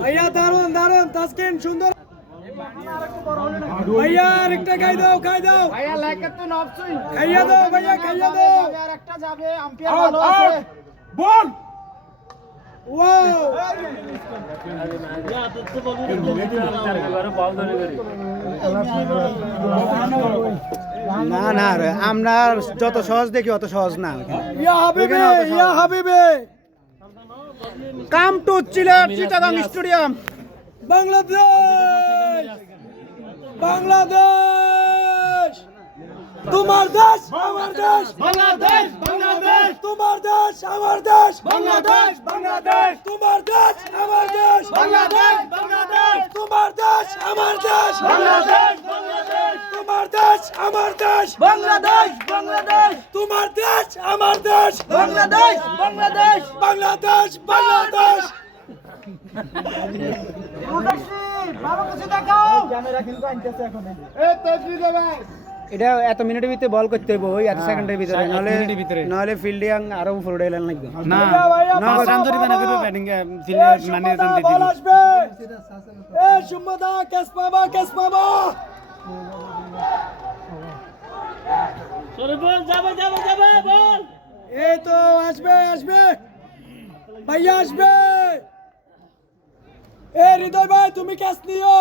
ভাইয়া দারুন দারুন তাসকিন সুন্দর ভাইয়া আরেকটা খাই দাও ভাইয়া লাইকের তো নবছই খাইয়া দাও ভাইয়া খাইয়া দাও আর একটা যাবে আম্পায়ার ভালো আছে বল ওয়াও না না রে আমরা যত সহজ দেখি অত সহজ না ইয়া হাবিবে come to Chittagong stadium Bangladesh Bangladesh তোমার দেশ আমার দেশ বাংলাদেশ বাংলাদেশ তোমার দেশ আমার দেশ বাংলাদেশ বাংলাদেশ তোমার দেশ আমার দেশ বাংলাদেশ বাংলাদেশ তোমার দেশ আমার দেশ বাংলাদেশ বাংলাদেশ তোমার দেশ আমার দেশ বাংলাদেশ বাংলাদেশ তোমার দেশ আমার দেশ বাংলাদেশ বাংলাদেশ বাংলাদেশ বাংলাদেশ ভালো কিছু দেখাও ক্যামেরা কিন্তু আনতেছে এখন এই তাজবির ভাই এটা এত মিনিটের ভিতরে বল করতে হইব ওই এত সেকেন্ডের ভিতরে নাহলে ফিল্ডিং আরো উপরে উঠাইলেন লাগবে না না রানজরি বানা করবে ব্যাটিং ফিল্ডার মানে রান দিতে বল আসবে এ সুমদা কেস পাবা সরে বল যাবে বল এই তো আসবে ভাইয়া আসবে এ হৃদয় ভাই তুমি ক্যাচ নিও